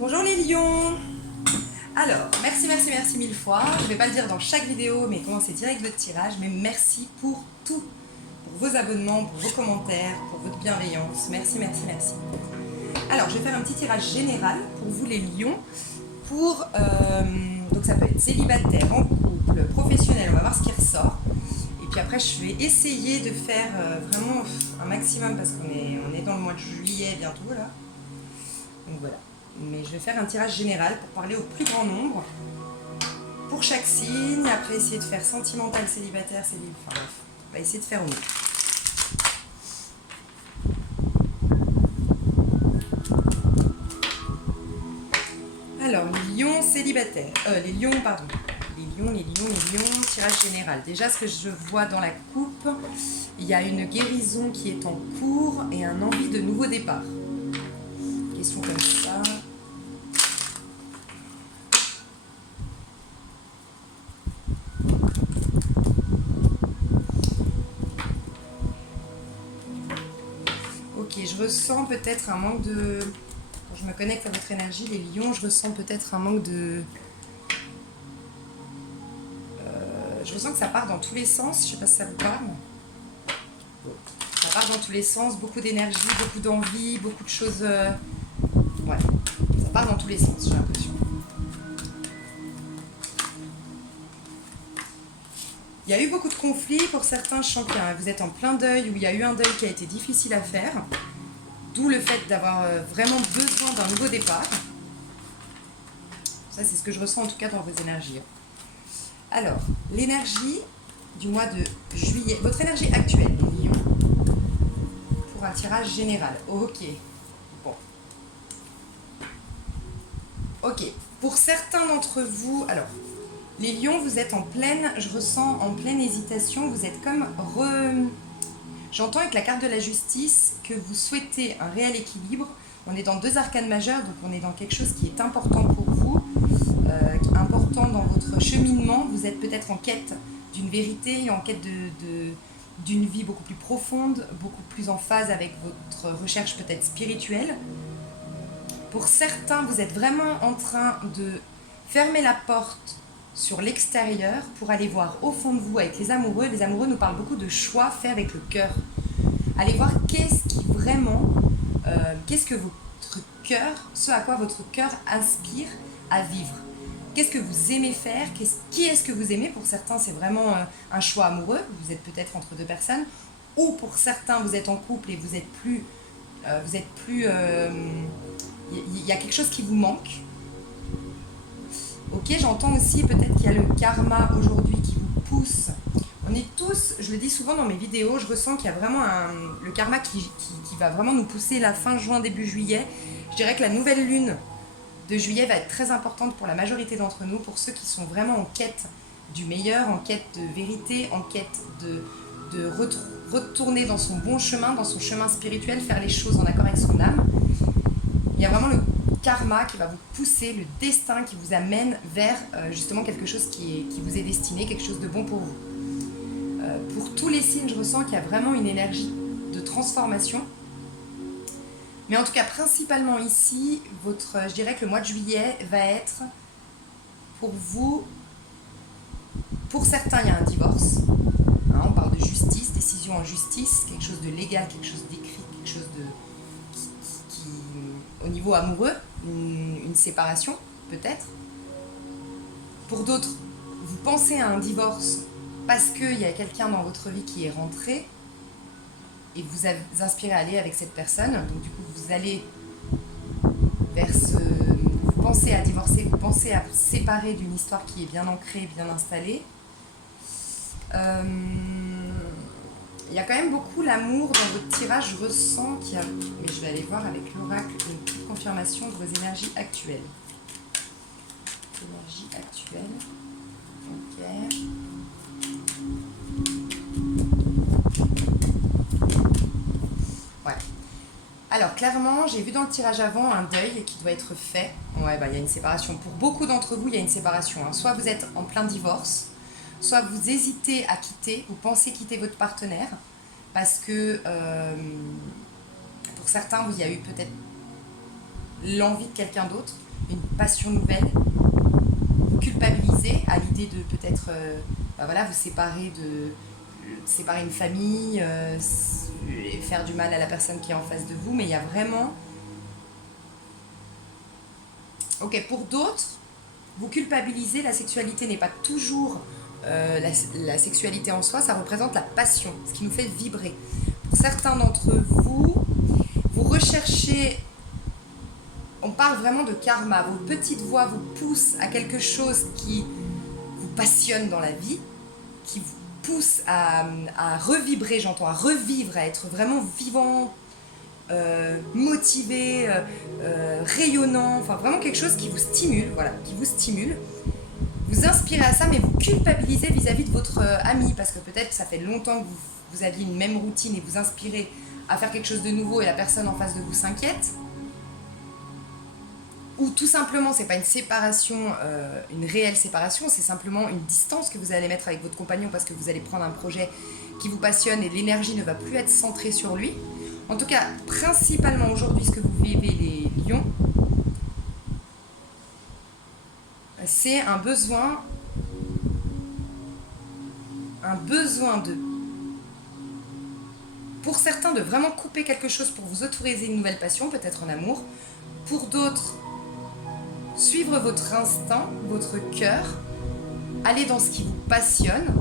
Bonjour les lions. Alors, merci mille fois. Je ne vais pas le dire dans chaque vidéo, mais commencez direct votre tirage. Mais merci pour tout. Pour vos abonnements, pour vos commentaires, pour votre bienveillance. Merci. Alors, je vais faire un petit tirage général pour vous les lions. Donc ça peut être célibataire, en couple, professionnel. On va voir ce qui ressort. Et puis après, je vais essayer de faire vraiment un maximum parce qu'on est dans le mois de juillet bientôt là. Donc voilà. Mais je vais faire un tirage général pour parler au plus grand nombre. Pour chaque signe, après essayer de faire sentimental, célibataire, enfin bref, on va essayer de faire au mieux. Alors, les lions célibataires, les lions, tirage général. Déjà, ce que je vois dans la coupe, il y a une guérison qui est en cours et un envie de nouveau départ. Question comme ça. Ok, je ressens peut-être un manque de... Quand je me connecte à votre énergie, les lions, je ressens peut-être un manque de... Je ressens que ça part dans tous les sens, je sais pas si ça vous parle. Ça part dans tous les sens, beaucoup d'énergie, beaucoup d'envie, beaucoup de choses... Ouais, ça part dans tous les sens, j'ai l'impression. Il y a eu beaucoup de conflits pour certains, je sens que vous êtes en plein deuil, ou il y a eu un deuil qui a été difficile à faire. D'où le fait d'avoir vraiment besoin d'un nouveau départ. Ça, c'est ce que je ressens en tout cas dans vos énergies. Alors, l'énergie du mois de juillet, votre énergie actuelle, les lions, pour un tirage général. Ok. Bon. Ok. Pour certains d'entre vous, alors, les lions, vous êtes en pleine, je ressens en pleine hésitation, vous êtes comme J'entends avec la carte de la justice que vous souhaitez un réel équilibre. On est dans deux arcanes majeures, donc on est dans quelque chose qui est important pour vous, important dans votre cheminement. Vous êtes peut-être en quête d'une vérité, en quête d'une vie beaucoup plus profonde, beaucoup plus en phase avec votre recherche peut-être spirituelle. Pour certains, vous êtes vraiment en train de fermer la porte sur l'extérieur pour aller voir au fond de vous avec les amoureux. Les amoureux nous parlent beaucoup de choix faits avec le cœur. Allez voir qu'est-ce qui vraiment, qu'est-ce que votre cœur, ce à quoi votre cœur inspire à vivre. Qu'est-ce que vous aimez faire, qui est-ce que vous aimez. Pour certains, c'est vraiment un choix amoureux. Vous êtes peut-être entre deux personnes. Ou pour certains, vous êtes en couple et vous êtes plus... il y a quelque chose qui vous manque. Ok, j'entends aussi peut-être qu'il y a le karma aujourd'hui qui vous pousse. On est tous, je le dis souvent dans mes vidéos, je ressens qu'il y a vraiment le karma qui va vraiment nous pousser la fin juin, début juillet. Je dirais que la nouvelle lune de juillet va être très importante pour la majorité d'entre nous, pour ceux qui sont vraiment en quête du meilleur, en quête de vérité, en quête de retourner dans son bon chemin, dans son chemin spirituel, faire les choses en accord avec son âme. Il y a vraiment le karma qui va vous pousser, le destin qui vous amène vers justement quelque chose qui vous est destiné, quelque chose de bon pour vous. Pour tous les signes, je ressens qu'il y a vraiment une énergie de transformation. Mais en tout cas, principalement ici, je dirais que le mois de juillet va être pour vous, pour certains, il y a un divorce. Hein, on parle de justice, décision en justice, quelque chose de légal, quelque chose d'écrit, quelque chose au niveau amoureux, une séparation peut-être. Pour d'autres, vous pensez à un divorce parce qu'il y a quelqu'un dans votre vie qui est rentré et vous vous inspirez à aller avec cette personne. Donc du coup, vous allez vers vous pensez à divorcer, vous pensez à vous séparer d'une histoire qui est bien ancrée, bien installée. Il y a quand même beaucoup l'amour dans votre tirage, je ressens qu'il y a... Mais je vais aller voir avec l'oracle une petite confirmation de vos énergies actuelles. Énergie actuelle. Ok. Ouais. Alors clairement, j'ai vu dans le tirage avant un deuil qui doit être fait. Ouais, il y a une séparation. Pour beaucoup d'entre vous, il y a une séparation. Hein. Soit vous êtes en plein divorce, soit vous hésitez à quitter, vous pensez quitter votre partenaire, parce que pour certains, il y a eu peut-être l'envie de quelqu'un d'autre. une passion nouvelle. Vous culpabilisez à l'idée de peut-être voilà, vous séparer une famille, et faire du mal à la personne qui est en face de vous, mais il y a vraiment... Ok, pour d'autres, vous culpabilisez, la sexualité n'est pas toujours la sexualité en soi, ça représente la passion, ce qui nous fait vibrer. Pour certains d'entre vous, vous recherchez, on parle vraiment de karma, vos petites voix vous poussent à quelque chose qui vous passionne dans la vie, qui vous pousse à revibrer, j'entends, à revivre, à être vraiment vivant, motivé, rayonnant, enfin vraiment quelque chose qui vous stimule, voilà, qui vous stimule. Vous inspirez à ça, mais vous culpabilisez vis-à-vis de votre ami, parce que peut-être que ça fait longtemps que vous aviez une même routine et vous inspirez à faire quelque chose de nouveau et la personne en face de vous s'inquiète. Ou tout simplement, c'est pas une séparation, une réelle séparation, c'est simplement une distance que vous allez mettre avec votre compagnon parce que vous allez prendre un projet qui vous passionne et l'énergie ne va plus être centrée sur lui. En tout cas, principalement aujourd'hui, ce que vous vivez les lions, c'est un besoin de, pour certains, de vraiment couper quelque chose pour vous autoriser une nouvelle passion, peut-être en amour. Pour d'autres, suivre votre instinct, votre cœur, aller dans ce qui vous passionne.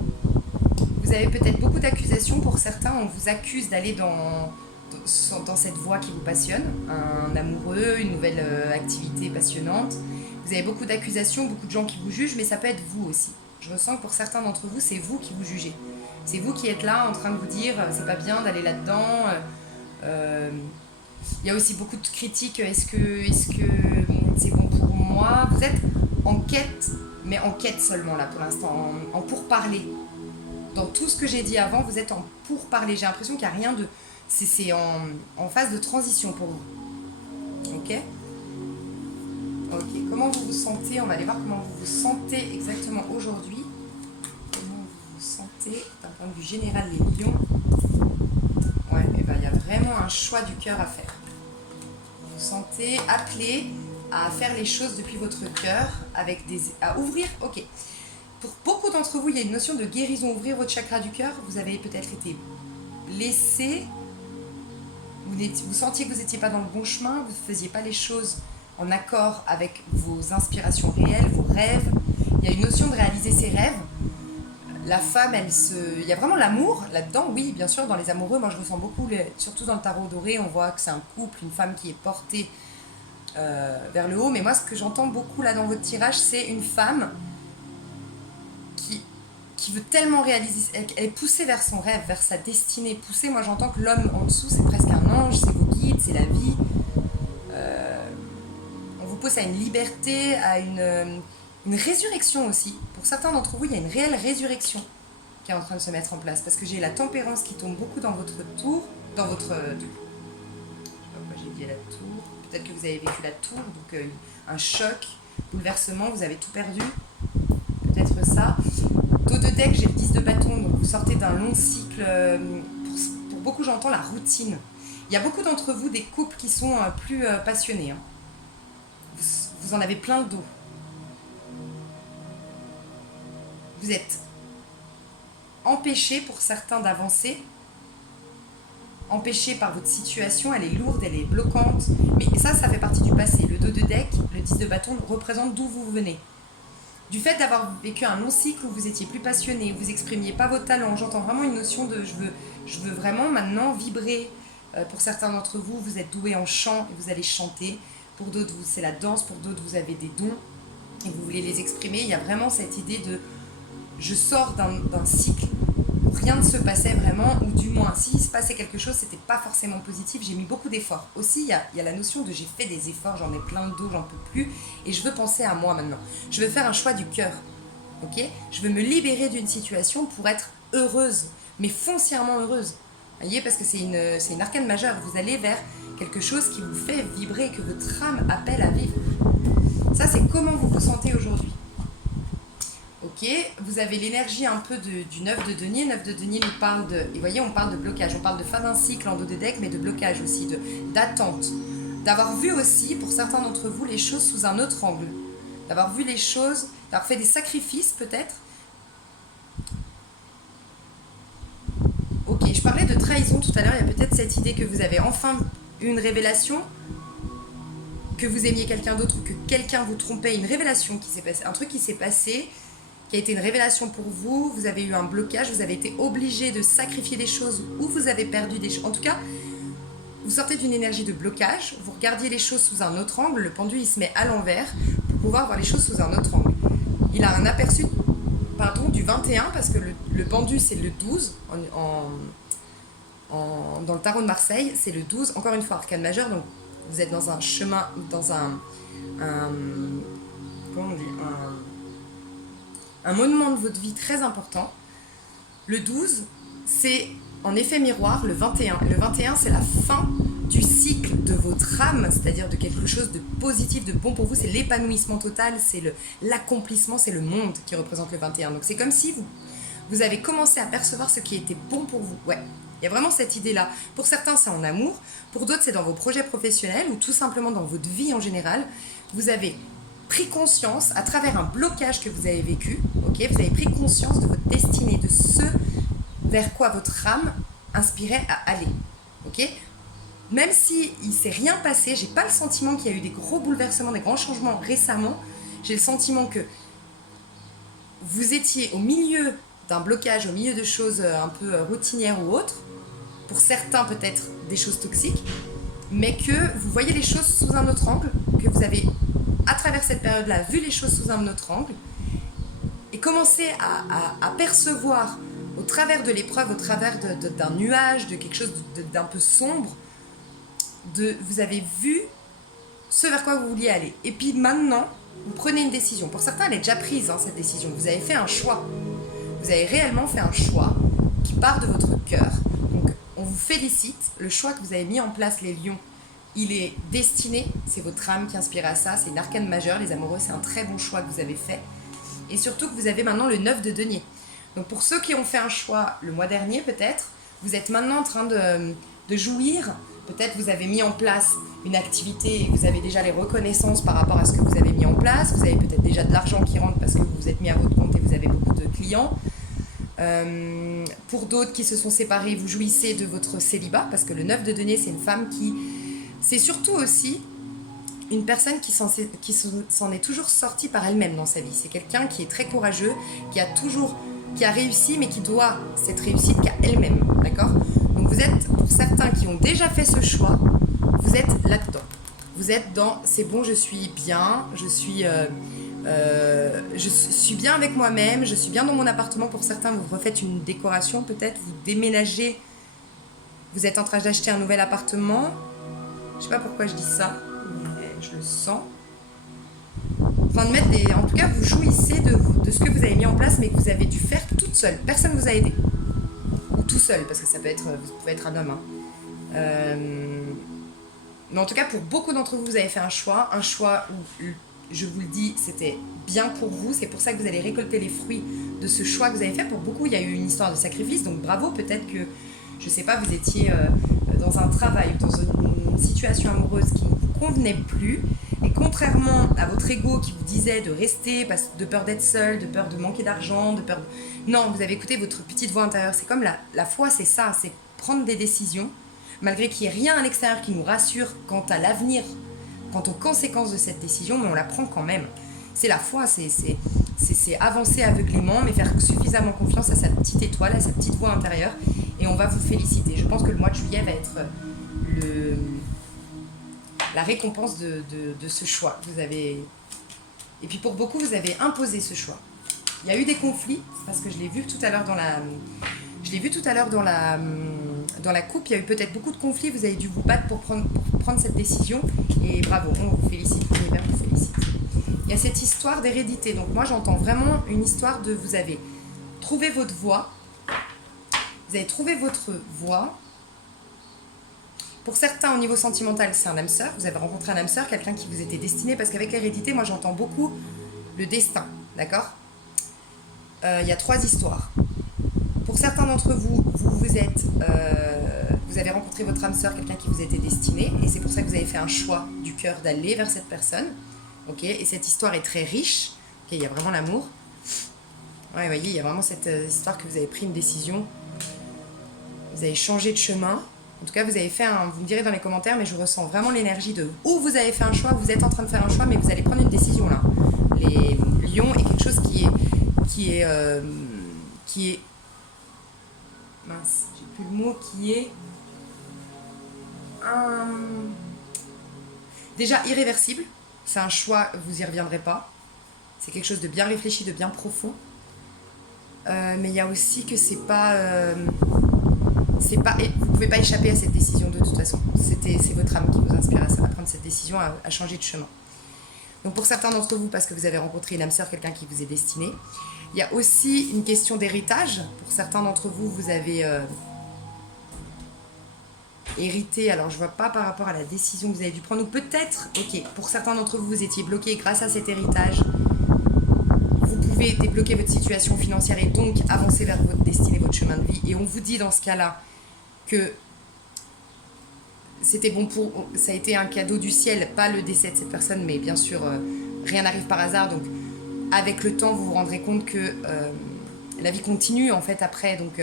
Vous avez peut-être beaucoup d'accusations, pour certains, on vous accuse d'aller dans cette voie qui vous passionne, un amoureux, une nouvelle activité passionnante. Vous avez beaucoup d'accusations, beaucoup de gens qui vous jugent, mais ça peut être vous aussi. Je ressens que pour certains d'entre vous, c'est vous qui vous jugez. C'est vous qui êtes là en train de vous dire c'est pas bien d'aller là-dedans. Il y a aussi beaucoup de critiques. Est-ce que c'est bon pour moi? Vous êtes en quête, mais en quête seulement là pour l'instant, en pourparler. Dans tout ce que j'ai dit avant, vous êtes en pourparler. J'ai l'impression qu'il n'y a rien de... C'est en phase de transition pour vous. Ok? Ok. Comment vous vous sentez? On va aller voir comment vous vous sentez exactement aujourd'hui. Comment vous vous sentez d'un point de vue général, les lions? Ouais, et ben il y a vraiment un choix du cœur à faire. Vous vous sentez appelé à faire les choses depuis votre cœur, à ouvrir. Ok. Pour beaucoup d'entre vous, il y a une notion de guérison, ouvrir votre chakra du cœur. Vous avez peut-être été blessé, vous sentiez que vous n'étiez pas dans le bon chemin, vous ne faisiez pas les choses en accord avec vos inspirations réelles, vos rêves. Il y a une notion de réaliser ses rêves. La femme, il y a vraiment l'amour là-dedans, oui, bien sûr, dans les amoureux. Moi, je ressens beaucoup, surtout dans le tarot doré, on voit que c'est un couple, une femme qui est portée vers le haut. Mais moi, ce que j'entends beaucoup là dans votre tirage, c'est une femme qui veut tellement réaliser, elle est poussée vers son rêve, vers sa destinée, poussée. Moi, j'entends que l'homme en dessous, c'est presque un ange, c'est vos guides, c'est la vie. On vous pousse à une liberté, à une résurrection aussi. Pour certains d'entre vous, il y a une réelle résurrection qui est en train de se mettre en place, parce que j'ai la tempérance qui tombe beaucoup dans votre tour, je sais pas pourquoi j'ai dit la tour, peut-être que vous avez vécu la tour, donc un choc, bouleversement, vous avez tout perdu, peut-être ça. Dos de deck, j'ai le 10 de bâton, donc vous sortez d'un long cycle. Pour beaucoup, j'entends la routine. Il y a beaucoup d'entre vous, des couples qui sont plus passionnés. Hein. Vous en avez plein le dos. Vous êtes empêchés pour certains d'avancer, empêchés par votre situation, elle est lourde, elle est bloquante. Mais ça fait partie du passé. Le dos de deck, le 10 de bâton, représente d'où vous venez. Du fait d'avoir vécu un long cycle où vous étiez plus passionné, où vous exprimiez pas vos talents, j'entends vraiment une notion de je veux vraiment maintenant vibrer. Pour certains d'entre vous, vous êtes doués en chant et vous allez chanter. Pour d'autres, c'est la danse. Pour d'autres, vous avez des dons et vous voulez les exprimer. Il y a vraiment cette idée de je sors d'un cycle où rien ne se passait vraiment, ou du moins, s'il se passait quelque chose, c'était pas forcément positif. J'ai mis beaucoup d'efforts. Aussi, il y a la notion de j'ai fait des efforts, j'en ai plein le dos, j'en peux plus, et je veux penser à moi maintenant. Je veux faire un choix du cœur. Ok ? Je veux me libérer d'une situation pour être heureuse, mais foncièrement heureuse. Vous voyez, parce que c'est une arcane majeure. Vous allez vers quelque chose qui vous fait vibrer, que votre âme appelle à vivre. Ça, c'est comment vous vous sentez aujourd'hui. Ok, vous avez l'énergie un peu du 9 de denier. 9 de denier nous parle de... Et vous voyez, on parle de blocage. On parle de fin d'un cycle en dos de deck, mais de blocage aussi, d'attente. d'avoir vu aussi, pour certains d'entre vous, les choses sous un autre angle. D'avoir vu les choses, d'avoir fait des sacrifices peut-être. Ok, je parlais de trahison tout à l'heure, il y a peut-être cette idée que vous avez enfin eu une révélation, que vous aimiez quelqu'un d'autre ou que quelqu'un vous trompait, une révélation qui s'est passée, un truc qui s'est passé, qui a été une révélation pour vous, vous avez eu un blocage, vous avez été obligé de sacrifier des choses ou vous avez perdu des choses. En tout cas, vous sortez d'une énergie de blocage, vous regardiez les choses sous un autre angle, le pendule il se met à l'envers pour pouvoir voir les choses sous un autre angle. Il a un aperçu du 21 parce que le pendule c'est le 12 dans le tarot de Marseille, c'est le 12, encore une fois arcane majeur, donc vous êtes dans un chemin, dans comment on dit, un moment de votre vie très important. Le 12, c'est en effet miroir le 21. Le 21, c'est la fin du cycle de votre âme, c'est-à-dire de quelque chose de positif, de bon pour vous. C'est l'épanouissement total, c'est l'accomplissement, c'est le monde qui représente le 21. Donc c'est comme si vous avez commencé à percevoir ce qui était bon pour vous. Ouais, il y a vraiment cette idée-là. Pour certains, c'est en amour. Pour d'autres, c'est dans vos projets professionnels ou tout simplement dans votre vie en général. Vous avez pris conscience, à travers un blocage que vous avez vécu, ok, vous avez pris conscience de votre destinée, de ce vers quoi votre âme inspirait à aller. Ok, même si il ne s'est rien passé, j'ai pas le sentiment qu'il y a eu des gros bouleversements, des grands changements récemment. J'ai le sentiment que vous étiez au milieu d'un blocage, au milieu de choses un peu routinières ou autres, pour certains peut-être des choses toxiques, mais que vous voyez les choses sous un autre angle, que vous avez, à travers cette période-là, vu les choses sous un autre angle, et commencé à percevoir, au travers de l'épreuve, au travers d'un nuage, de quelque chose d'un peu sombre, vous avez vu ce vers quoi vous vouliez aller. Et puis maintenant, vous prenez une décision. Pour certains, elle est déjà prise, cette décision. Vous avez fait un choix. Vous avez réellement fait un choix qui part de votre cœur. Donc, on vous félicite. Le choix que vous avez mis en place, les lions, il est destiné. C'est votre âme qui inspire à ça. C'est une arcane majeure. Les amoureux, c'est un très bon choix que vous avez fait. Et surtout que vous avez maintenant le 9 de denier. Donc, pour ceux qui ont fait un choix le mois dernier, peut-être, vous êtes maintenant en train de jouir. Peut-être vous avez mis en place une activité et vous avez déjà les reconnaissances par rapport à ce que vous avez mis en place. Vous avez peut-être déjà de l'argent qui rentre parce que vous vous êtes mis à votre compte et vous avez beaucoup de clients. Pour d'autres qui se sont séparés, vous jouissez de votre célibat parce que le 9 de denier, c'est une femme qui... C'est surtout aussi une personne qui s'en est toujours sortie par elle-même dans sa vie. C'est quelqu'un qui est très courageux, qui a réussi, mais qui doit cette réussite qu'à elle-même. D'accord ? Donc vous êtes, pour certains qui ont déjà fait ce choix, vous êtes là-dedans. Vous êtes dans, c'est bon, je suis bien, je suis bien avec moi-même, je suis bien dans mon appartement. Pour certains, vous refaites une décoration peut-être, vous déménagez, vous êtes en train d'acheter un nouvel appartement. Je sais pas pourquoi je dis ça, mais je le sens. Enfin, en tout cas, vous jouissez de ce que vous avez mis en place, mais que vous avez dû faire toute seule. Personne ne vous a aidé. Ou tout seul, parce que ça peut être, vous pouvez être un homme. Mais en tout cas, pour beaucoup d'entre vous, vous avez fait un choix où, je vous le dis, c'était bien pour vous. C'est pour ça que vous allez récolter les fruits de ce choix que vous avez fait. Pour beaucoup, il y a eu une histoire de sacrifice, donc bravo. Peut-être que, je sais pas, vous étiez dans un travail ou dans une situation amoureuse qui ne vous convenait plus. Et contrairement à votre ego qui vous disait de rester, de peur d'être seul, de peur de manquer d'argent, de peur de... Non, vous avez écouté votre petite voix intérieure. C'est comme la foi, c'est ça, c'est prendre des décisions, malgré qu'il n'y ait rien à l'extérieur qui nous rassure quant à l'avenir, quant aux conséquences de cette décision, mais on la prend quand même. C'est la foi, c'est avancer aveuglément, mais faire suffisamment confiance à sa petite étoile, à sa petite voix intérieure, et on va vous féliciter. Je pense que le mois de juillet va être la récompense de ce choix que vous avez. Et puis pour beaucoup, vous avez imposé ce choix. Il y a eu des conflits, parce que je l'ai vu tout à l'heure dans la coupe, il y a eu peut-être beaucoup de conflits, vous avez dû vous battre pour prendre cette décision, et bravo, on vous félicite, l'univers vous félicite. Il y a cette histoire d'hérédité, donc moi j'entends vraiment une histoire de vous avez trouvé votre voie, Pour certains, au niveau sentimental, c'est un âme sœur. Vous avez rencontré un âme sœur, quelqu'un qui vous était destiné, parce qu'avec l'hérédité, moi j'entends beaucoup le destin, d'accord ? Il y a 3 histoires. Pour certains d'entre vous, vous avez rencontré votre âme sœur, quelqu'un qui vous était destiné, et c'est pour ça que vous avez fait un choix du cœur d'aller vers cette personne. Ok, et cette histoire est très riche. Ok, il y a vraiment l'amour. Ouais, vous voyez, il y a vraiment cette histoire que vous avez pris une décision. Vous avez changé de chemin. En tout cas, vous avez fait un... Vous me direz dans les commentaires, mais je ressens vraiment l'énergie de... Ou vous avez fait un choix, vous êtes en train de faire un choix, mais vous allez prendre une décision là. Les lions est quelque chose qui est... Mince, j'ai plus le mot, qui est... Déjà irréversible. C'est un choix, vous y reviendrez pas. C'est quelque chose de bien réfléchi, de bien profond. Mais il y a aussi que c'est pas... vous pouvez pas échapper à cette décision de toute façon. C'est votre âme qui vous inspire à ça, à prendre cette décision, à changer de chemin. Donc pour certains d'entre vous, parce que vous avez rencontré une âme sœur, quelqu'un qui vous est destiné, il y a aussi une question d'héritage. Pour certains d'entre vous, vous avez hérité, alors je vois pas par rapport à la décision que vous avez dû prendre, ou peut-être, ok, pour certains d'entre vous, vous étiez bloqué grâce à cet héritage. Vous pouvez débloquer votre situation financière et donc avancer vers votre destinée, votre chemin de vie. Et on vous dit dans ce cas-là que c'était bon pour... Ça a été un cadeau du ciel, pas le décès de cette personne, mais bien sûr, rien n'arrive par hasard. Donc, avec le temps, vous vous rendrez compte que la vie continue, en fait, après. Donc,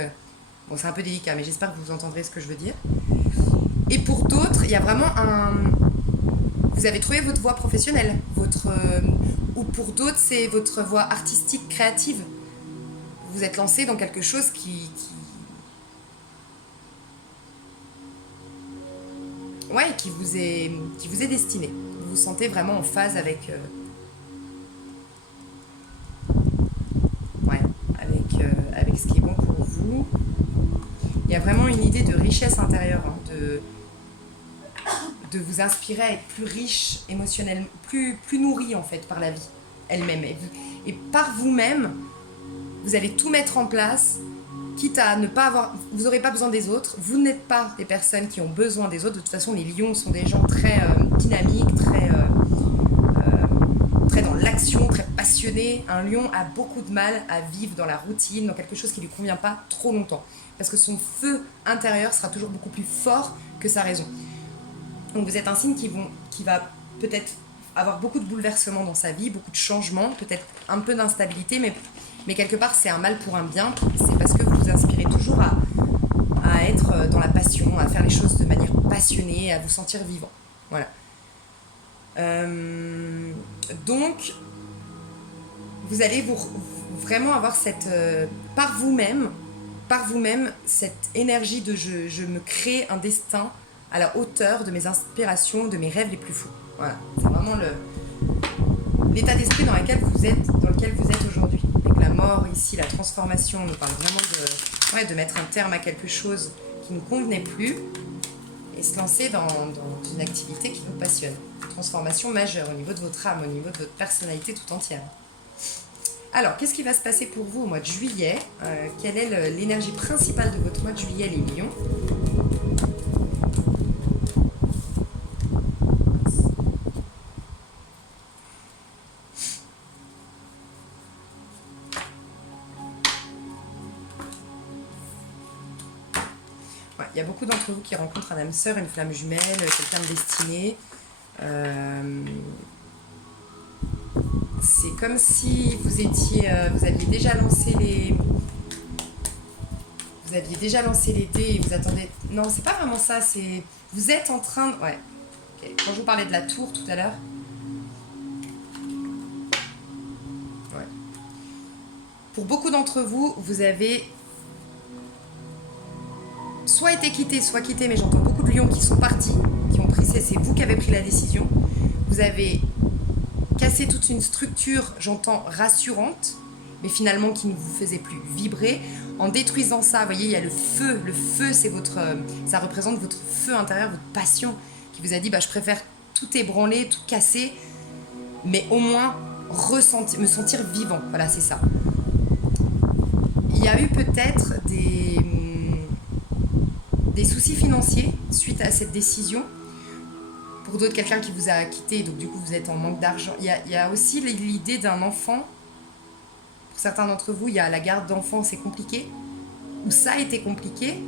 bon, c'est un peu délicat, mais j'espère que vous entendrez ce que je veux dire. Et pour d'autres, il y a vraiment un... Vous avez trouvé votre voie professionnelle, ou pour d'autres, c'est votre voie artistique, créative. Vous êtes lancé dans quelque chose qui vous est destiné. Vous vous sentez vraiment en phase avec... avec ce qui est bon pour vous. Il y a vraiment une idée de richesse intérieure, hein, de vous inspirer à être plus riche émotionnellement, plus nourri en fait par la vie elle-même. Et par vous-même, vous allez tout mettre en place, quitte à ne pas avoir... Vous n'aurez pas besoin des autres, vous n'êtes pas des personnes qui ont besoin des autres. De toute façon, les lions sont des gens très dynamiques, très dans l'action, très passionnés. Un lion a beaucoup de mal à vivre dans la routine, dans quelque chose qui ne lui convient pas trop longtemps. Parce que son feu intérieur sera toujours beaucoup plus fort que sa raison. Donc vous êtes un signe qui va peut-être avoir beaucoup de bouleversements dans sa vie, beaucoup de changements, peut-être un peu d'instabilité, mais quelque part c'est un mal pour un bien. C'est parce que vous vous inspirez toujours à être dans la passion, à faire les choses de manière passionnée, à vous sentir vivant. Voilà. Donc, vous allez vraiment avoir cette... par vous-même, cette énergie de je me crée un destin à la hauteur de mes inspirations, de mes rêves les plus fous. Voilà, c'est vraiment l'état d'esprit dans lequel vous êtes aujourd'hui. Avec la mort ici, la transformation, on nous parle vraiment de mettre un terme à quelque chose qui ne convenait plus et se lancer dans une activité qui vous passionne. Une transformation majeure au niveau de votre âme, au niveau de votre personnalité tout entière. Alors, qu'est-ce qui va se passer pour vous au mois de juillet? Quelle est l'énergie principale de votre mois de juillet, les lions? Il y a beaucoup d'entre vous qui rencontrent un âme sœur, une flamme jumelle, quelqu'un de destiné. C'est comme si vous aviez déjà lancé les dés et vous attendez... Non, c'est pas vraiment ça, c'est... Vous êtes en train... Ouais. Okay. Quand je vous parlais de la tour tout à l'heure... Ouais. Pour beaucoup d'entre vous, vous avez... soit été quitté, mais j'entends beaucoup de lions qui sont partis, qui ont pris, c'est vous qui avez pris la décision. Vous avez cassé toute une structure, j'entends rassurante, mais finalement qui ne vous faisait plus vibrer. En détruisant ça, vous voyez, il y a le feu. Le feu, c'est ça représente votre feu intérieur, votre passion, qui vous a dit, je préfère tout ébranler, tout casser, mais au moins me sentir vivant. Voilà, c'est ça. Il y a eu peut-être des soucis financiers suite à cette décision. Pour d'autres, quelqu'un qui vous a quitté, donc du coup vous êtes en manque d'argent. Il y a aussi l'idée d'un enfant. Pour certains d'entre vous, il y a la garde d'enfants, c'est compliqué. Ou ça a été compliqué.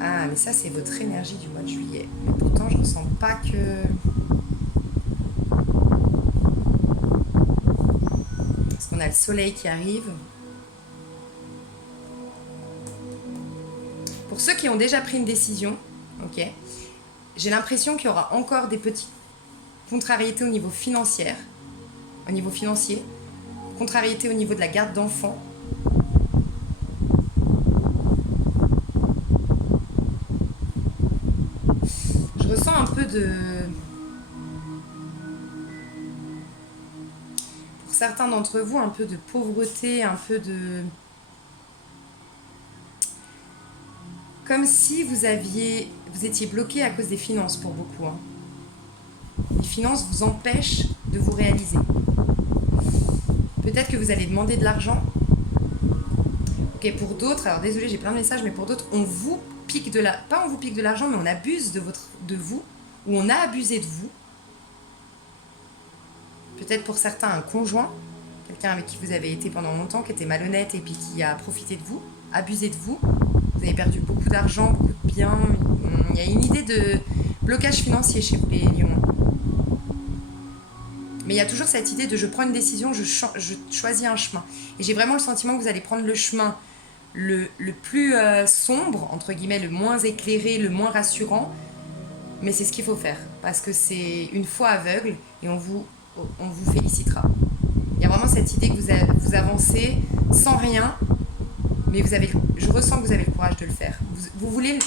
Ah, mais ça, c'est votre énergie du mois de juillet. Mais pourtant, je ressens pas que... Parce qu'on a le soleil qui arrive. Pour ceux qui ont déjà pris une décision, ok, j'ai l'impression qu'il y aura encore des petites contrariétés au niveau financier, contrariétés au niveau de la garde d'enfants. Je ressens un peu de... Pour certains d'entre vous, un peu de pauvreté, un peu de... Comme si vous étiez bloqué à cause des finances pour beaucoup. Hein. Les finances vous empêchent de vous réaliser. Peut-être que vous allez demander de l'argent. Ok, pour d'autres, alors désolé, j'ai plein de messages, mais pour d'autres, on vous pique de pas on vous pique de l'argent, mais on abuse de vous, ou on a abusé de vous. Peut-être pour certains un conjoint, quelqu'un avec qui vous avez été pendant longtemps, qui était malhonnête et puis qui a profité de vous, abusé de vous. Vous avez perdu beaucoup d'argent, beaucoup de biens. Il y a une idée de blocage financier chez vous, les lions. Mais il y a toujours cette idée de je prends une décision, je choisis un chemin. Et j'ai vraiment le sentiment que vous allez prendre le chemin le plus sombre, entre guillemets, le moins éclairé, le moins rassurant. Mais c'est ce qu'il faut faire. Parce que c'est une foi aveugle et on vous félicitera. Il y a vraiment cette idée que vous avancez sans rien. Mais je ressens que vous avez le courage de le faire.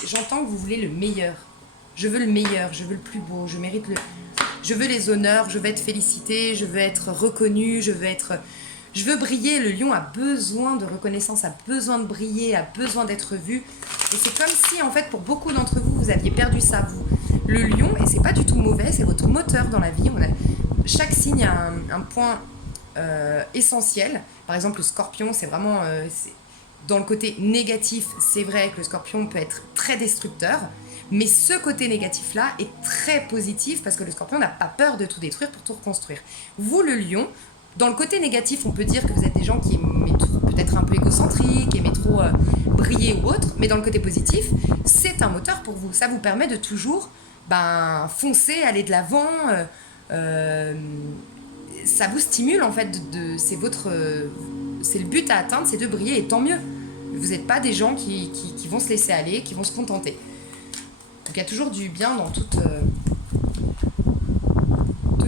J'entends que vous voulez le meilleur. Je veux le meilleur, je veux le plus beau, je veux les honneurs, je veux être félicité, je veux être reconnu, je veux briller. Le lion a besoin de reconnaissance, a besoin de briller, a besoin d'être vu. Et c'est comme si, en fait, pour beaucoup d'entre vous, vous aviez perdu ça, vous. Le lion, et c'est pas du tout mauvais, c'est votre moteur dans la vie. Chaque signe a un point essentiel. Par exemple, le scorpion, c'est vraiment... dans le côté négatif, c'est vrai que le scorpion peut être très destructeur, mais ce côté négatif-là est très positif parce que le scorpion n'a pas peur de tout détruire pour tout reconstruire. Vous, le lion, dans le côté négatif, on peut dire que vous êtes des gens qui aimaient peut-être un peu égocentriques, aimaient trop briller ou autre, mais dans le côté positif, c'est un moteur pour vous. Ça vous permet de toujours foncer, aller de l'avant. Ça vous stimule, en fait. C'est le but à atteindre, c'est de briller, et tant mieux. Vous n'êtes pas des gens qui vont se laisser aller, qui vont se contenter. Donc il y a toujours du bien dans toute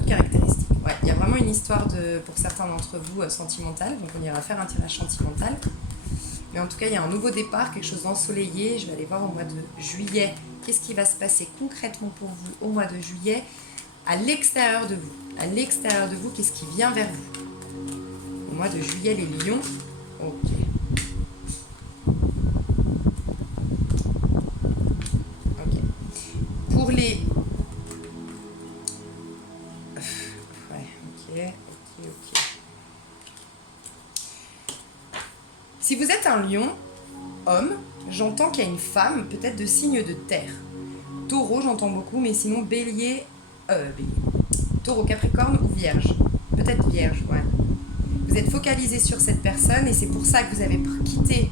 caractéristique. Ouais, il y a vraiment une histoire pour certains d'entre vous sentimentale, donc on ira faire un tirage sentimental. Mais en tout cas, il y a un nouveau départ, quelque chose d'ensoleillé. Je vais aller voir au mois de juillet, qu'est-ce qui va se passer concrètement pour vous au mois de juillet, à l'extérieur de vous. À l'extérieur de vous, qu'est-ce qui vient vers vous au mois de juillet, les lions. Ok. Pour les... Ouais, ok. Si vous êtes un lion, homme, j'entends qu'il y a une femme, peut-être de signe de terre. Taureau, j'entends beaucoup, mais sinon bélier... Taureau, capricorne ou vierge. Peut-être vierge, ouais. Vous êtes focalisé sur cette personne et c'est pour ça que vous avez quitté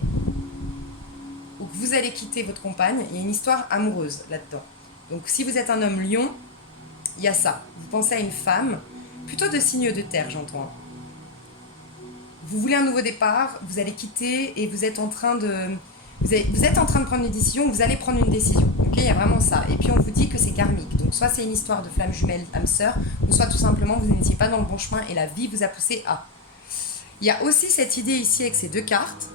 ou que vous allez quitter votre compagne. Il y a une histoire amoureuse là-dedans. Donc si vous êtes un homme lion, il y a ça. Vous pensez à une femme, plutôt de signe de terre, j'entends. Vous voulez un nouveau départ, vous allez quitter et vous êtes en train de prendre une décision, vous allez prendre une décision. Okay, il y a vraiment ça. Et puis on vous dit que c'est karmique. Donc soit c'est une histoire de flamme jumelle, âme sœur, ou soit tout simplement vous n'étiez pas dans le bon chemin et la vie vous a poussé à... Il y a aussi cette idée ici avec ces deux cartes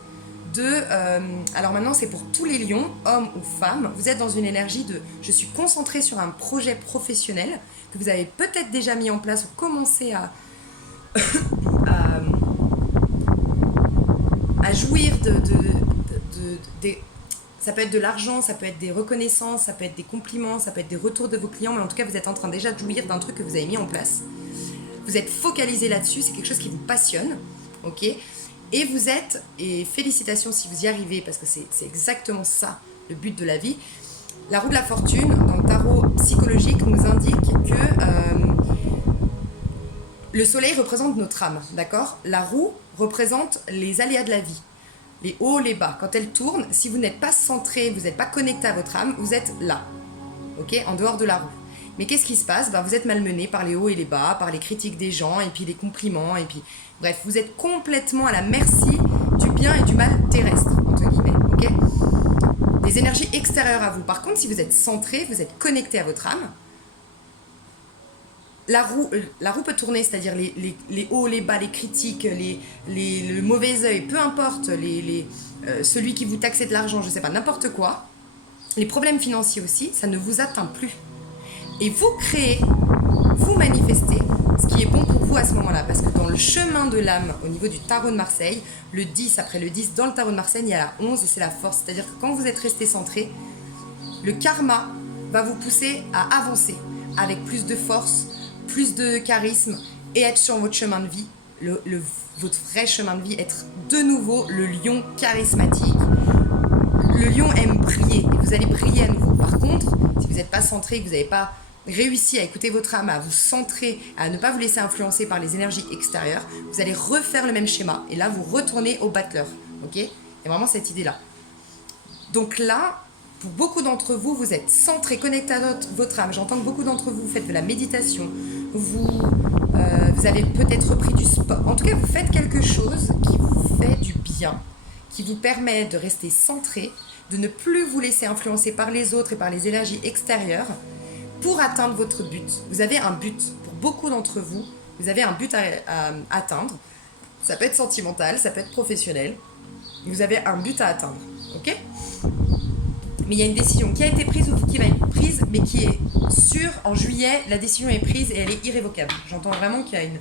alors maintenant c'est pour tous les lions, hommes ou femmes, vous êtes dans une énergie de je suis concentré sur un projet professionnel que vous avez peut-être déjà mis en place ou commencé à jouir ça peut être de l'argent, ça peut être des reconnaissances, ça peut être des compliments, ça peut être des retours de vos clients, mais en tout cas vous êtes en train déjà de jouir d'un truc que vous avez mis en place. Vous êtes focalisé là-dessus, c'est quelque chose qui vous passionne. Ok, et félicitations si vous y arrivez, parce que c'est exactement ça, le but de la vie. La roue de la fortune, dans le tarot psychologique, nous indique que le soleil représente notre âme, d'accord ? La roue représente les aléas de la vie. les hauts, les bas. Quand elle tourne, si vous n'êtes pas centré, vous n'êtes pas connecté à votre âme, vous êtes là, ok, en dehors de la roue. Mais qu'est-ce qui se passe? Vous êtes malmené par les hauts et les bas, par les critiques des gens, et puis les compliments, et puis... Bref, vous êtes complètement à la merci du bien et du mal terrestre, entre guillemets, ok? Des énergies extérieures à vous. Par contre, si vous êtes centré, vous êtes connecté à votre âme, la roue peut tourner, c'est-à-dire les hauts, les bas, les critiques, le mauvais œil, peu importe, celui qui vous taxait de l'argent, je sais pas, n'importe quoi, les problèmes financiers aussi, ça ne vous atteint plus. Et vous créez, vous manifestez ce qui est bon pour vous à ce moment-là. Parce que dans le chemin de l'âme, au niveau du tarot de Marseille, le 10, après le 10, dans le tarot de Marseille, il y a la 11 et c'est la force. C'est-à-dire que quand vous êtes resté centré, le karma va vous pousser à avancer avec plus de force, plus de charisme et être sur votre chemin de vie, votre vrai chemin de vie, être de nouveau le lion charismatique. Le lion aime briller et vous allez briller à nouveau. Par contre, si vous n'êtes pas centré, que vous n'avez pas réussi à écouter votre âme, à vous centrer, à ne pas vous laisser influencer par les énergies extérieures, vous allez refaire le même schéma et là vous retournez au battleur. Ok? Il y a vraiment cette idée-là. Donc là, pour beaucoup d'entre vous, vous êtes centré, connecté à votre âme. J'entends que beaucoup d'entre vous faites de la méditation, vous avez peut-être repris du sport. En tout cas, vous faites quelque chose qui vous fait du bien, qui vous permet de rester centré, de ne plus vous laisser influencer par les autres et par les énergies extérieures pour atteindre votre but. Vous avez un but. Pour beaucoup d'entre vous, vous avez un but à atteindre. Ça peut être sentimental, ça peut être professionnel. Vous avez un but à atteindre. Ok ? Mais il y a une décision qui a été prise ou qui va être prise, mais qui est sûre. En juillet, la décision est prise et elle est irrévocable. J'entends vraiment qu'il y a une...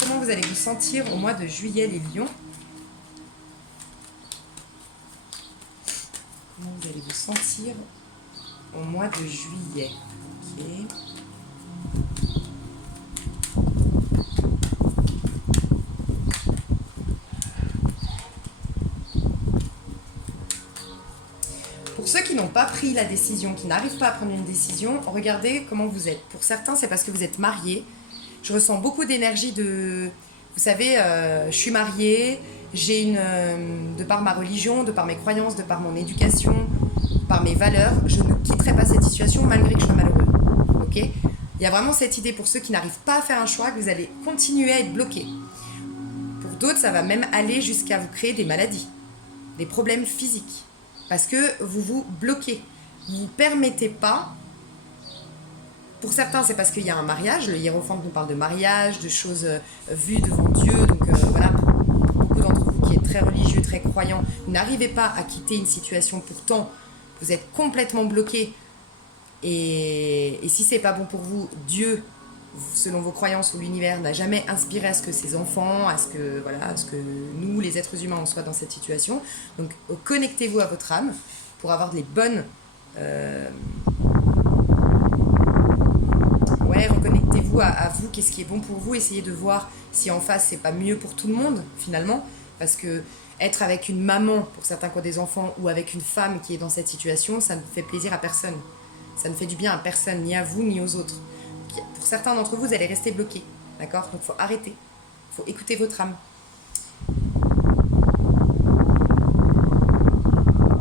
Comment vous allez vous sentir au mois de juillet, les lions? Comment vous allez vous sentir au mois de juillet? Ok. Pour ceux qui n'ont pas pris la décision, qui n'arrivent pas à prendre une décision, regardez comment vous êtes. Pour certains, c'est parce que vous êtes mariés. Je ressens beaucoup d'énergie de... Vous savez, je suis mariée, j'ai une... de par ma religion, de par mes croyances, de par mon éducation, par mes valeurs, je ne quitterai pas cette situation malgré que je sois malheureux. Ok ? Il y a vraiment cette idée pour ceux qui n'arrivent pas à faire un choix, que vous allez continuer à être bloqués. Pour d'autres, ça va même aller jusqu'à vous créer des maladies, des problèmes physiques. Parce que vous vous bloquez. Vous ne vous permettez pas. Pour certains, c'est parce qu'il y a un mariage. Le hiérophante nous parle de mariage, de choses vues devant Dieu. Donc voilà, pour beaucoup d'entre vous qui êtes très religieux, très croyants, vous n'arrivez pas à quitter une situation. Pourtant, vous êtes complètement bloqué. Et si c'est pas bon pour vous, Dieu, selon vos croyances ou l'univers, n'a jamais inspiré à ce que ses enfants, à ce que nous, les êtres humains, on soit dans cette situation. Donc, connectez-vous à votre âme pour avoir les bonnes... reconnectez-vous à vous, qu'est-ce qui est bon pour vous, essayez de voir si en face, c'est pas mieux pour tout le monde, finalement, parce que être avec une maman, pour certains qui ont des enfants, ou avec une femme qui est dans cette situation, ça ne fait plaisir à personne. Ça ne fait du bien à personne, ni à vous, ni aux autres. Pour certains d'entre vous, vous allez rester bloqués, d'accord? Donc il faut arrêter, il faut écouter votre âme.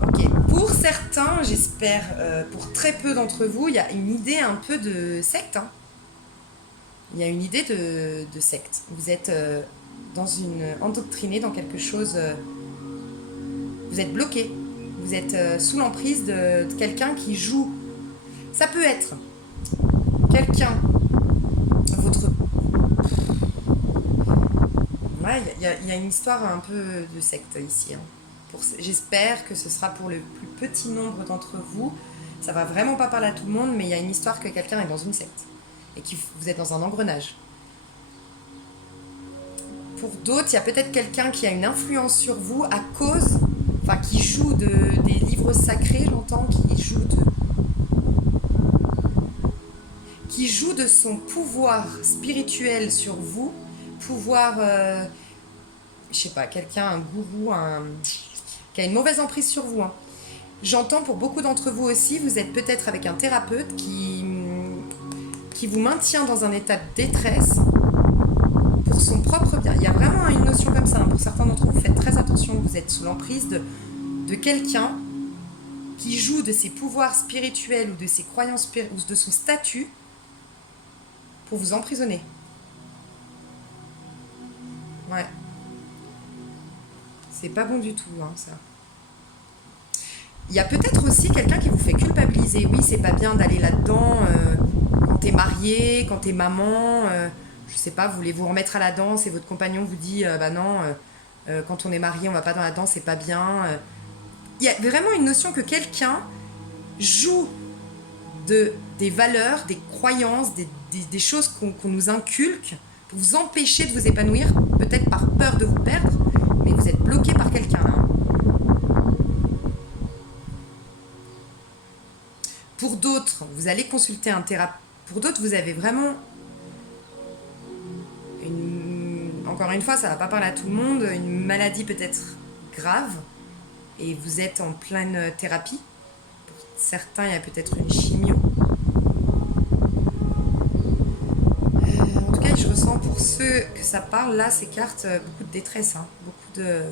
Ok, pour certains, j'espère, pour très peu d'entre vous, il y a une idée un peu de secte. Hein. Il y a une idée de secte. Vous êtes endoctriné dans quelque chose, vous êtes bloqué, vous êtes sous l'emprise de quelqu'un qui joue. Ça peut être quelqu'un, votre... Ouais, il y a une histoire un peu de secte ici. Hein. J'espère que ce sera pour le plus petit nombre d'entre vous. Ça va vraiment pas parler à tout le monde, mais il y a une histoire que quelqu'un est dans une secte. Et que vous êtes dans un engrenage. Pour d'autres, il y a peut-être quelqu'un qui a une influence sur vous à cause... Enfin, qui joue des livres sacrés, j'entends, qui joue de son pouvoir spirituel sur vous, pouvoir, je sais pas, quelqu'un, un gourou, qui a une mauvaise emprise sur vous. Hein. J'entends pour beaucoup d'entre vous aussi, vous êtes peut-être avec un thérapeute qui vous maintient dans un état de détresse. Pour pour son propre bien. Il y a vraiment une notion comme ça. Pour certains d'entre vous, faites très attention. Vous êtes sous l'emprise de quelqu'un qui joue de ses pouvoirs spirituels ou de ses croyances ou de son statut pour vous emprisonner. Ouais. C'est pas bon du tout, hein, ça. Il y a peut-être aussi quelqu'un qui vous fait culpabiliser. Oui, c'est pas bien d'aller là-dedans quand t'es marié, quand t'es maman. Je sais pas, vous voulez vous remettre à la danse et votre compagnon vous dit bah non, quand on est marié, on va pas dans la danse, c'est pas bien. Il y a vraiment une notion que quelqu'un joue des valeurs, des croyances, des choses qu'on nous inculque pour vous empêcher de vous épanouir, peut-être par peur de vous perdre, mais vous êtes bloqué par quelqu'un là. Pour d'autres, vous allez consulter un thérapeute. Pour d'autres, vous avez vraiment encore une fois, ça va pas parler à tout le monde, une maladie peut-être grave et vous êtes en pleine thérapie. Pour certains, il y a peut-être une chimio. En tout cas, je ressens pour ceux que ça parle, là, ces cartes, beaucoup de détresse, hein, beaucoup de...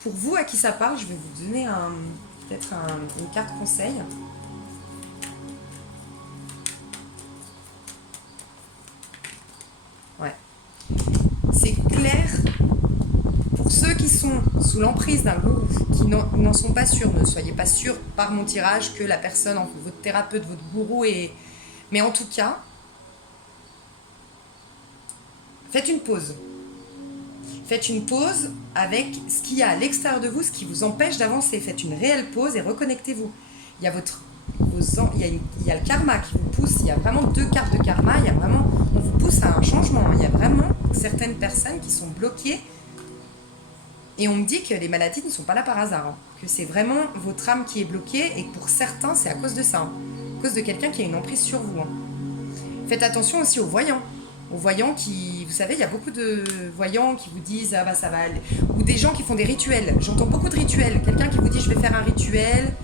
Pour vous, à qui ça parle, je vais vous donner peut-être une carte conseil. Ouais. C'est clair, pour ceux qui sont sous l'emprise d'un gourou, qui n'en sont pas sûrs, ne soyez pas sûrs par mon tirage que la personne, votre thérapeute, votre gourou est... Mais en tout cas, faites une pause. Faites une pause avec ce qu'il y a à l'extérieur de vous, ce qui vous empêche d'avancer. Faites une réelle pause et reconnectez-vous. Il y a il y a le karma qui vous pousse. Il y a vraiment 2 cartes de karma. On vous pousse à un changement. Il y a vraiment certaines personnes qui sont bloquées. Et on me dit que les maladies ne sont pas là par hasard. Hein. Que c'est vraiment votre âme qui est bloquée. Et pour certains, c'est à cause de ça. Hein. À cause de quelqu'un qui a une emprise sur vous. Hein. Faites attention aussi aux voyants. Aux voyants qui... Vous savez, il y a beaucoup de voyants qui vous disent « Ah bah ça va aller ». Ou des gens qui font des rituels. J'entends beaucoup de rituels. Quelqu'un qui vous dit « Je vais faire un rituel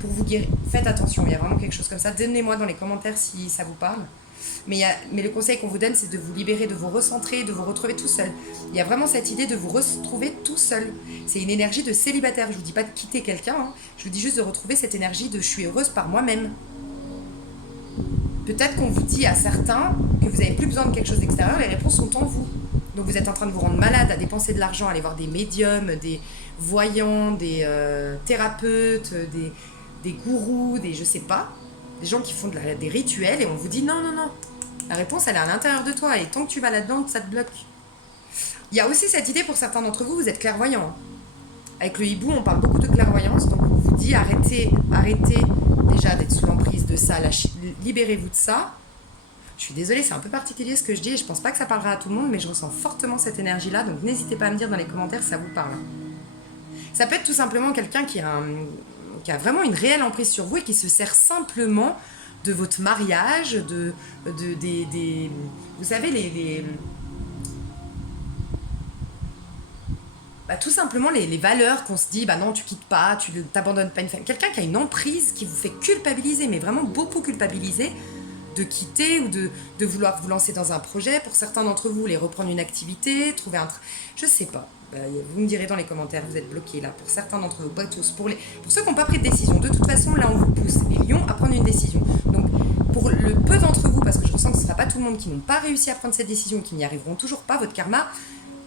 pour vous guérir ». Faites attention, il y a vraiment quelque chose comme ça. Donnez-moi dans les commentaires si ça vous parle. Mais le conseil qu'on vous donne, c'est de vous libérer, de vous recentrer, de vous retrouver tout seul. Il y a vraiment cette idée de vous retrouver tout seul. C'est une énergie de célibataire. Je ne vous dis pas de quitter quelqu'un. Hein. Je vous dis juste de retrouver cette énergie de « Je suis heureuse par moi-même ». Peut-être qu'on vous dit à certains que vous n'avez plus besoin de quelque chose d'extérieur, les réponses sont en vous. Donc vous êtes en train de vous rendre malade, à dépenser de l'argent, à aller voir des médiums, des voyants, des thérapeutes, des gourous, je sais pas, des gens qui font des rituels et on vous dit non, non, non. La réponse, elle est à l'intérieur de toi et tant que tu vas là-dedans, ça te bloque. Il y a aussi cette idée pour certains d'entre vous, vous êtes clairvoyants. Avec le hibou, on parle beaucoup de clairvoyance, donc on vous dit arrêtez déjà d'être sous l'emprise de ça, libérez-vous de ça. Je suis désolée, c'est un peu particulier ce que je dis et je pense pas que ça parlera à tout le monde, mais je ressens fortement cette énergie-là, donc n'hésitez pas à me dire dans les commentaires si ça vous parle. Ça peut être tout simplement quelqu'un qui a vraiment une réelle emprise sur vous et qui se sert simplement de votre mariage, vous savez, tout simplement les valeurs qu'on se dit, bah non, tu quittes pas, tu t'abandonnes pas une femme. Quelqu'un qui a une emprise qui vous fait culpabiliser, mais vraiment beaucoup culpabiliser, de quitter ou de vouloir vous lancer dans un projet. Pour certains d'entre vous, les reprendre une activité, trouver un... Je sais pas. Vous me direz dans les commentaires, vous êtes bloqués là. Pour certains d'entre vous, pas tous. Pour ceux qui n'ont pas pris de décision, de toute façon, là, on vous pousse, les lions, à prendre une décision. Donc, pour le peu d'entre vous, parce que je ressens que ce ne sera pas tout le monde qui n'ont pas réussi à prendre cette décision, qui n'y arriveront toujours pas, votre karma...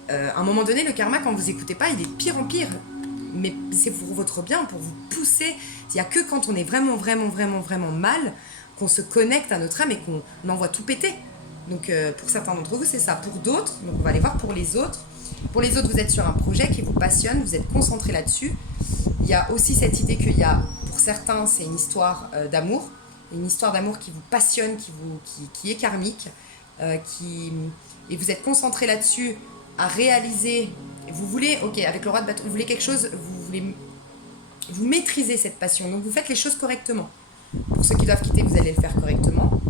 à un moment donné, le karma, quand vous écoutez pas, il est de pire en pire. Mais c'est pour votre bien, pour vous pousser. Il n'y a que quand on est vraiment, vraiment, vraiment, vraiment mal qu'on se connecte à notre âme et qu'on envoie tout péter. Donc, pour certains d'entre vous, c'est ça. Pour d'autres, donc on va aller voir pour les autres. Pour les autres, vous êtes sur un projet qui vous passionne, vous êtes concentré là-dessus. Il y a aussi cette idée qu'il y a, pour certains, c'est une histoire d'amour. Une histoire d'amour qui vous passionne, qui est karmique. Et vous êtes concentré là-dessus à réaliser, vous voulez, ok, avec le roi de bâton, vous voulez quelque chose, vous maîtrisez cette passion, donc vous faites les choses correctement. Pour ceux qui doivent quitter, vous allez le faire correctement.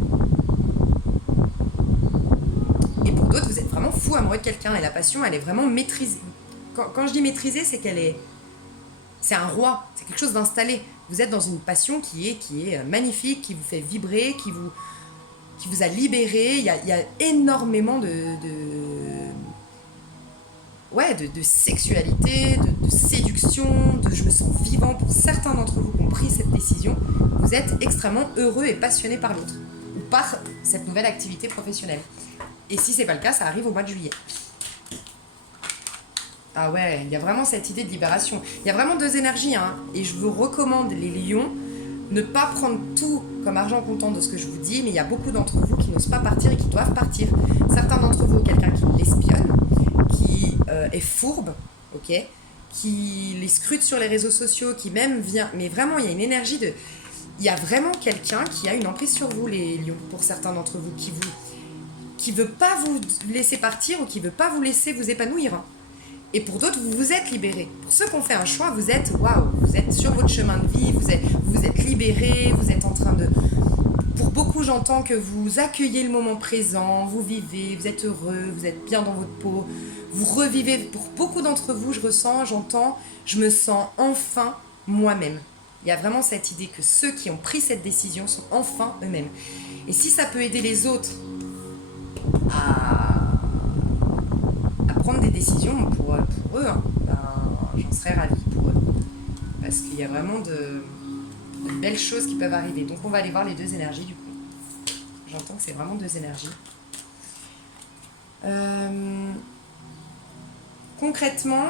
Et pour d'autres, vous êtes vraiment fou amoureux de quelqu'un, et la passion, elle est vraiment maîtrisée. Quand je dis maîtrisée, c'est c'est un roi, c'est quelque chose d'installé. Vous êtes dans une passion qui est magnifique, qui vous fait vibrer, qui vous a libéré. Il y a énormément de sexualité, de séduction, de je me sens vivant. Pour certains d'entre vous qui ont pris cette décision, vous êtes extrêmement heureux et passionné par l'autre ou par cette nouvelle activité professionnelle. Et si c'est pas le cas, ça arrive au mois de juillet. Ah ouais, il y a vraiment cette idée de libération. Il y a vraiment deux énergies, hein, et je vous recommande, les lions, ne pas prendre tout comme argent comptant de ce que je vous dis, mais il y a beaucoup d'entre vous qui n'osent pas partir et qui doivent partir. Certains d'entre vous, quelqu'un qui l'espionne, qui est fourbe, ok, qui les scrute sur les réseaux sociaux, qui même vient... Mais vraiment, il y a une énergie de... Il y a vraiment quelqu'un qui a une emprise sur vous, les lions, pour certains d'entre vous, qui veut pas vous laisser partir ou qui veut pas vous laisser vous épanouir, hein. Et pour d'autres, vous vous êtes libérés. Pour ceux qui ont fait un choix, vous êtes waouh, vous êtes sur votre chemin de vie, vous êtes libérés, vous êtes en train de... Pour beaucoup, j'entends que vous accueillez le moment présent, vous vivez, vous êtes heureux, vous êtes bien dans votre peau, vous revivez. Pour beaucoup d'entre vous, j'entends, je me sens enfin moi-même. Il y a vraiment cette idée que ceux qui ont pris cette décision sont enfin eux-mêmes. Et si ça peut aider les autres à prendre des décisions pour eux, hein, ben, j'en serais ravie pour eux. Parce qu'il y a vraiment de belles choses qui peuvent arriver. Donc on va aller voir les deux énergies du coup. J'entends que c'est vraiment deux énergies. Concrètement,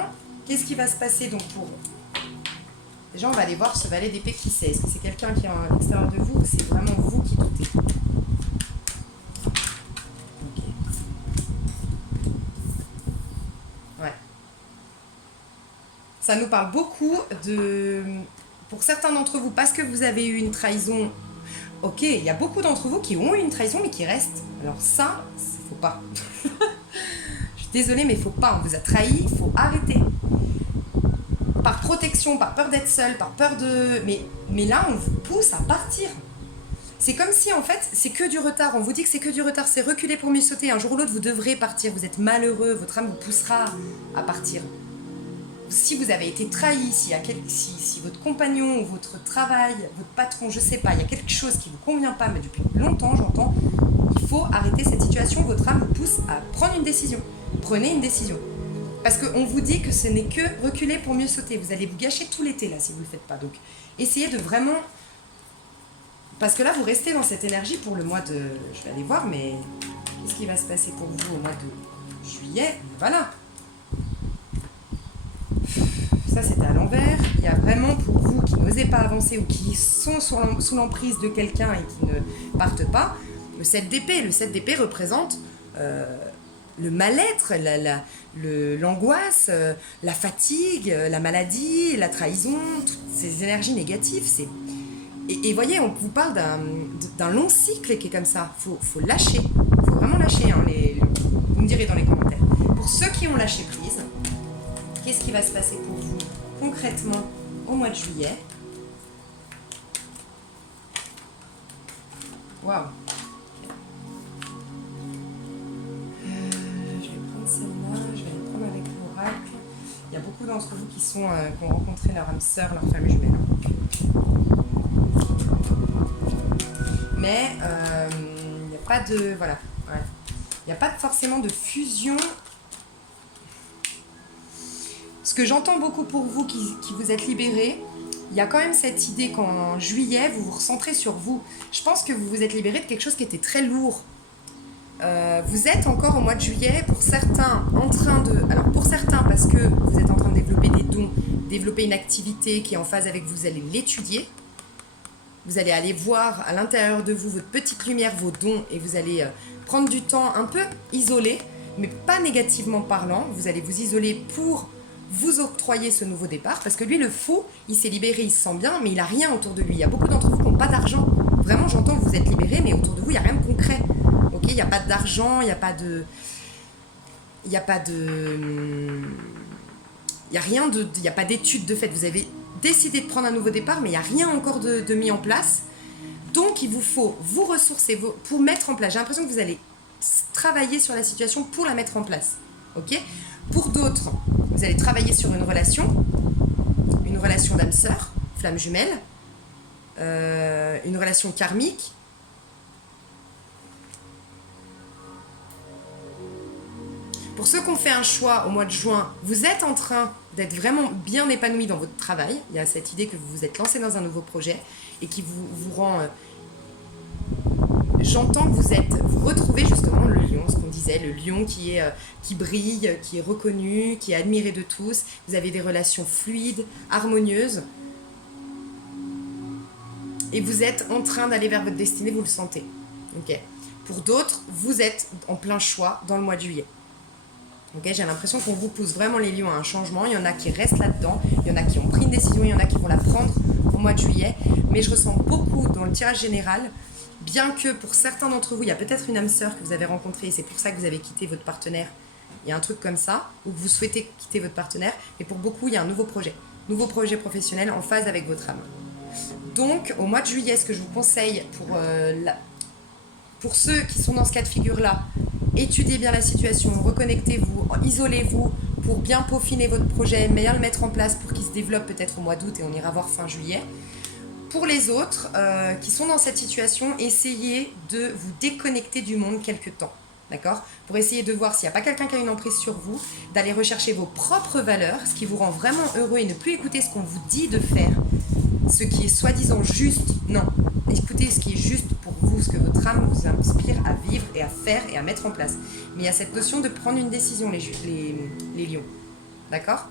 qu'est-ce qui va se passer donc pour eux? Déjà on va aller voir ce valet d'épée qui c'est. Est-ce que c'est quelqu'un qui est à l'extérieur de vous ou c'est vraiment vous qui doutez? Ça nous parle beaucoup de... Pour certains d'entre vous, parce que vous avez eu une trahison... Ok, il y a beaucoup d'entre vous qui ont eu une trahison, mais qui restent. Alors ça, faut pas. Je suis désolée, mais faut pas. On vous a trahi, il faut arrêter. Par protection, par peur d'être seul, par peur de... Mais là, on vous pousse à partir. C'est comme si, en fait, c'est que du retard. On vous dit que c'est que du retard, c'est reculer pour mieux sauter. Un jour ou l'autre, vous devrez partir. Vous êtes malheureux, votre âme vous poussera à partir. Si vous avez été trahi, si votre compagnon ou votre travail, votre patron, je sais pas, il y a quelque chose qui ne vous convient pas, mais depuis longtemps, j'entends, il faut arrêter cette situation. Votre âme vous pousse à prendre une décision. Prenez une décision. Parce qu'on vous dit que ce n'est que reculer pour mieux sauter. Vous allez vous gâcher tout l'été, là, si vous ne le faites pas. Donc, essayez de vraiment... Parce que là, vous restez dans cette énergie pour le mois de... Je vais aller voir, mais qu'est-ce qui va se passer pour vous au mois de juillet? Voilà. Ça, c'est à l'envers. Il y a vraiment pour vous qui n'osez pas avancer ou qui sont sous l'emprise de quelqu'un et qui ne partent pas, le 7 d'épée. Le 7 d'épée représente le mal-être, l'angoisse, la fatigue, la maladie, la trahison, toutes ces énergies négatives. Et voyez, on vous parle d'un long cycle qui est comme ça. Faut lâcher. Faut vraiment lâcher. Hein, vous me direz dans les commentaires. Pour ceux qui ont lâché prise, qu'est-ce qui va se passer pour vous concrètement au mois de juillet? Waouh! Je vais prendre celle-là, je vais aller prendre avec l'oracle. Il y a beaucoup d'entre vous qui ont rencontré leur âme sœur, leur famille jumelle. Mais il n'y a pas de... Voilà. Ouais. Il n'y a pas forcément de fusion. Ce que j'entends beaucoup pour vous qui vous êtes libérés, il y a quand même cette idée qu'en juillet, vous vous recentrez sur vous. Je pense que vous vous êtes libérés de quelque chose qui était très lourd. Vous êtes encore au mois de juillet, pour certains, en train de... Alors pour certains, parce que vous êtes en train de développer des dons, développer une activité qui est en phase avec vous, vous allez l'étudier. Vous allez aller voir à l'intérieur de vous votre petite lumière, vos dons, et vous allez prendre du temps un peu isolé, mais pas négativement parlant. Vous allez vous isoler pour vous octroyer ce nouveau départ, parce que lui, le fou, il s'est libéré, il se sent bien, mais il n'a rien autour de lui. Il y a beaucoup d'entre vous qui n'ont pas d'argent. Vraiment, j'entends que vous êtes libérés, mais autour de vous, il n'y a rien de concret. Ok, il n'y a pas d'argent, il n'y a pas de... Il n'y a pas de... Il n'y a rien de... Il n'y a pas d'études de fait. Vous avez décidé de prendre un nouveau départ, mais il n'y a rien encore de mis en place. Donc, il vous faut vous ressourcer pour mettre en place. J'ai l'impression que vous allez travailler sur la situation pour la mettre en place. Ok ? Pour d'autres, vous allez travailler sur une relation d'âme sœur, flamme jumelle, une relation karmique. Pour ceux qui ont fait un choix au mois de juin, vous êtes en train d'être vraiment bien épanoui dans votre travail. Il y a cette idée que vous vous êtes lancé dans un nouveau projet et qui vous rend... J'entends que vous retrouvez justement le lion, ce qu'on disait, le lion qui brille, qui est reconnu, qui est admiré de tous. Vous avez des relations fluides, harmonieuses. Et vous êtes en train d'aller vers votre destinée, vous le sentez. Okay. Pour d'autres, vous êtes en plein choix dans le mois de juillet. Okay, j'ai l'impression qu'on vous pousse vraiment les lions à un changement. Il y en a qui restent là-dedans, il y en a qui ont pris une décision, il y en a qui vont la prendre au mois de juillet. Mais je ressens beaucoup dans le tirage général, bien que pour certains d'entre vous, il y a peut-être une âme sœur que vous avez rencontrée et c'est pour ça que vous avez quitté votre partenaire. Il y a un truc comme ça, ou que vous souhaitez quitter votre partenaire. Et pour beaucoup, il y a un nouveau projet professionnel en phase avec votre âme. Donc, au mois de juillet, ce que je vous conseille pour ceux qui sont dans ce cas de figure-là, étudiez bien la situation, reconnectez-vous, isolez-vous pour bien peaufiner votre projet, bien le mettre en place pour qu'il se développe peut-être au mois d'août et on ira voir fin juillet. Pour les autres qui sont dans cette situation, essayez de vous déconnecter du monde quelque temps, d'accord ? Pour essayer de voir s'il n'y a pas quelqu'un qui a une emprise sur vous, d'aller rechercher vos propres valeurs, ce qui vous rend vraiment heureux et ne plus écouter ce qu'on vous dit de faire, ce qui est soi-disant juste, non. Écoutez ce qui est juste pour vous, ce que votre âme vous inspire à vivre et à faire et à mettre en place. Mais il y a cette notion de prendre une décision, les lions, d'accord ?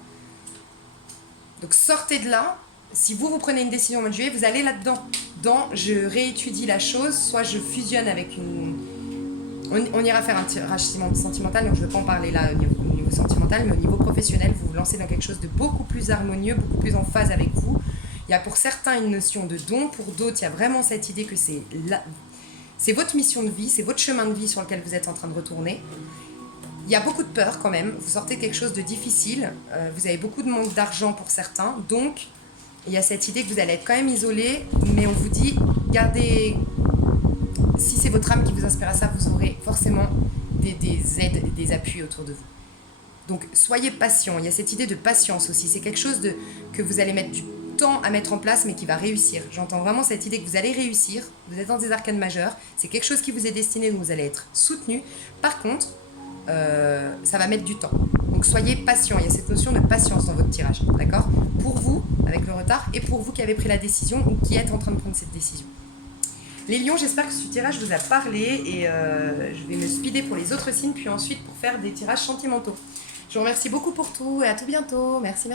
Donc sortez de là. Si vous prenez une décision au mois de juillet, vous allez là-dedans. Dans je réétudie la chose, soit je fusionne avec une... On ira faire un tirage sentimental, donc je ne veux pas en parler là au niveau sentimental, mais au niveau professionnel, vous vous lancez dans quelque chose de beaucoup plus harmonieux, beaucoup plus en phase avec vous. Il y a pour certains une notion de don, pour d'autres, il y a vraiment cette idée que c'est votre mission de vie, c'est votre chemin de vie sur lequel vous êtes en train de retourner. Il y a beaucoup de peur quand même, vous sortez quelque chose de difficile, vous avez beaucoup de manque d'argent pour certains, donc... Il y a cette idée que vous allez être quand même isolé, mais on vous dit, gardez... Si c'est votre âme qui vous inspire à ça, vous aurez forcément des aides, des appuis autour de vous. Donc, soyez patient. Il y a cette idée de patience aussi. C'est quelque chose que vous allez mettre du temps à mettre en place, mais qui va réussir. J'entends vraiment cette idée que vous allez réussir. Vous êtes dans des arcanes majeures. C'est quelque chose qui vous est destiné, donc vous allez être soutenu. Par contre, ça va mettre du temps. Donc soyez patient, il y a cette notion de patience dans votre tirage, d'accord ? Pour vous, avec le retard, et pour vous qui avez pris la décision ou qui êtes en train de prendre cette décision. Les lions, j'espère que ce tirage vous a parlé et je vais me speeder pour les autres signes, puis ensuite pour faire des tirages sentimentaux. Je vous remercie beaucoup pour tout et à tout bientôt. Merci.